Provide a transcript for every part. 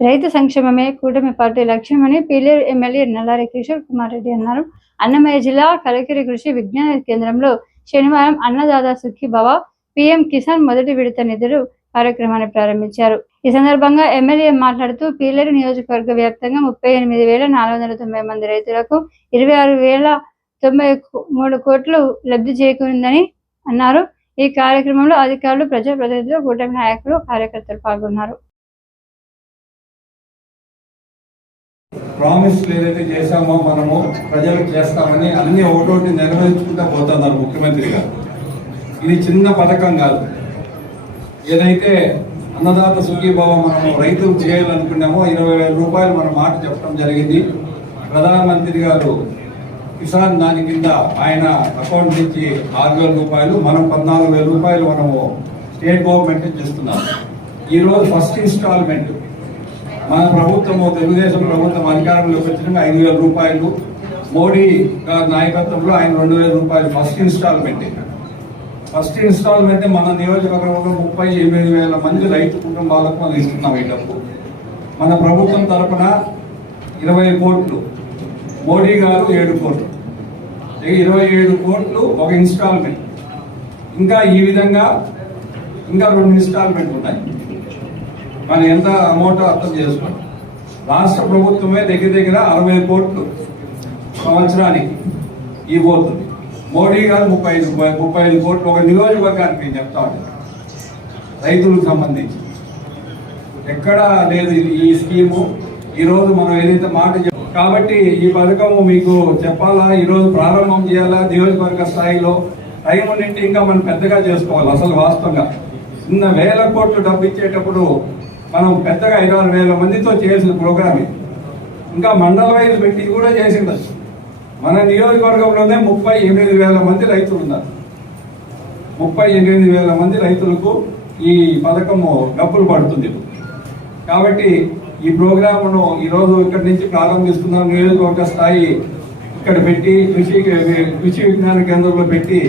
రైతు సంక్షేమమే కూటమి పార్టీ లక్ష్యమని పీలేరు ఎమ్మెల్యే నల్లారి కిషోర్ కుమార్ రెడ్డి అన్నారు. అన్నమయ్య జిల్లా కలకిరి కృషి విజ్ఞాన కేంద్రంలో శనివారం అన్నదాత సుఖీభవ పిఎం కిసాన్ మొదటి విడత నిధులు కార్యక్రమాన్ని ప్రారంభించారు. ఈ సందర్భంగా ఎమ్మెల్యే మాట్లాడుతూ పీలేరు నియోజకవర్గ వ్యాప్తంగా ముప్పై ఎనిమిది వేల నాలుగు వందల తొంభై మంది రైతులకు ఇరవై ఆరు వేల తొంభై మూడు కోట్లు లబ్ధి చేకూరిందని అన్నారు. ఈ కార్యక్రమంలో అధికారులు ప్రజాప్రతినిధులు కూటమి నాయకులు కార్యకర్తలు పాల్గొన్నారు. ప్రామిస్ ఏదైతే చేశామో మనము ప్రజలకు చేస్తామని అన్ని ఒకటోటి నెరవేర్చుకుంటూ పోతున్నారు ముఖ్యమంత్రి గారు ఇది చిన్న పథకం కాదు. ఏదైతే అన్నదాత సుఖీభావ మనము రైతులు చేయాలనుకున్నామో ఇరవై వేల రూపాయలు మన మాట చెప్పడం జరిగింది. ప్రధానమంత్రి గారు కిసాన్ దాని కింద ఆయన అకౌంట్ నుంచి ఆరు వేల రూపాయలు మనం పద్నాలుగు వేల రూపాయలు మనము స్టేట్ గవర్నమెంట్ చేస్తున్నాం. ఈరోజు ఫస్ట్ ఇన్స్టాల్మెంట్ మన ప్రభుత్వము తెలుగుదేశం ప్రభుత్వం అధికారంలోకి వచ్చినాక ఐదు వేల రూపాయలు. మోడీ గారి నాయకత్వంలో ఆయన రెండు వేల రూపాయలు ఫస్ట్ ఇన్స్టాల్మెంట్ ఫస్ట్ ఇన్స్టాల్మెంట్ మన నియోజకవర్గంలో ముప్పై ఎనిమిది వేల మంది రైతు కుటుంబాలకు మనం ఇస్తున్నాం ఈ డబ్బు. మన ప్రభుత్వం తరపున ఇరవై కోట్లు మోడీ గారు ఏడు కోట్లు. ఇరవై ఏడు కోట్లు ఒక ఇన్స్టాల్మెంట్. ఇంకా ఈ విధంగా ఇంకా రెండు ఇన్స్టాల్మెంట్ ఉన్నాయి. మనం ఎంత అమౌంట్ అర్థం చేసుకోండి. రాష్ట్ర ప్రభుత్వమే దగ్గర దగ్గర అరవై కోట్లు సంవత్సరానికి ఇవ్వబోతుంది. మోడీ గారు ముప్పై ఐదు ముప్పై ఐదు కోట్లు ఒక నియోజకవర్గానికి నేను చెప్తా రైతులకు సంబంధించి. ఎక్కడా లేదు ఈ స్కీము. ఈరోజు మనం ఏదైతే మాట కాబట్టి ఈ పథకము మీకు చెప్పాలా? ఈరోజు ప్రారంభం చేయాలా? నియోజకవర్గ స్థాయిలో టైం ఉండింటి ఇంకా మనం పెద్దగా చేసుకోవాలి అసలు వాస్తవంగా. చిన్న వేల కోట్లు డబ్బు ఇచ్చేటప్పుడు మనం పెద్దగా ఇరవై ఆరు వేల మందితో చేసిన ప్రోగ్రామ్. ఇది. ఇంకా మండల వైజ్ పెట్టి కూడా చేసిండొచ్చు మన నియోజకవర్గంలోనే ముప్పై ఎనిమిది వేల మంది రైతులు ఉన్నారు. ముప్పై ఎనిమిది వేల మంది రైతులకు ఈ పథకము డబ్బులు పడుతుంది. కాబట్టి ఈ ప్రోగ్రామును ఈరోజు ఇక్కడి నుంచి ప్రారంభిస్తున్నాం. నియోజకవర్గ స్థాయి ఇక్కడ పెట్టి కృషి కృషి విజ్ఞాన కేంద్రంలో పెట్టి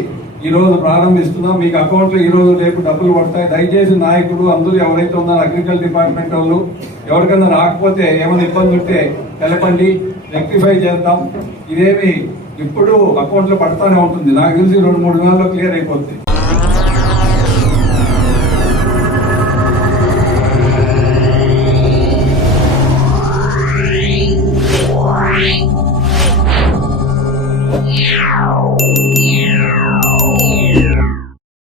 ఈరోజు ప్రారంభిస్తున్నాం. మీకు అకౌంట్లో ఈరోజు రేపు డబ్బులు పడతాయి. దయచేసి నాయకుడు అందరూ ఎవరైతే ఉన్నారు అగ్రికల్చర్ డిపార్ట్మెంట్ వాళ్ళు ఎవరికైనా రాకపోతే ఏమైనా ఇబ్బంది ఉంటే తెలపండి. రెక్టిఫై చేద్దాం. ఇదేమి ఇప్పుడు అకౌంట్లో పడతానే ఉంటుంది. నాకు తెలిసి రెండు మూడు నెలల్లో క్లియర్ అయిపోతుంది Yeah.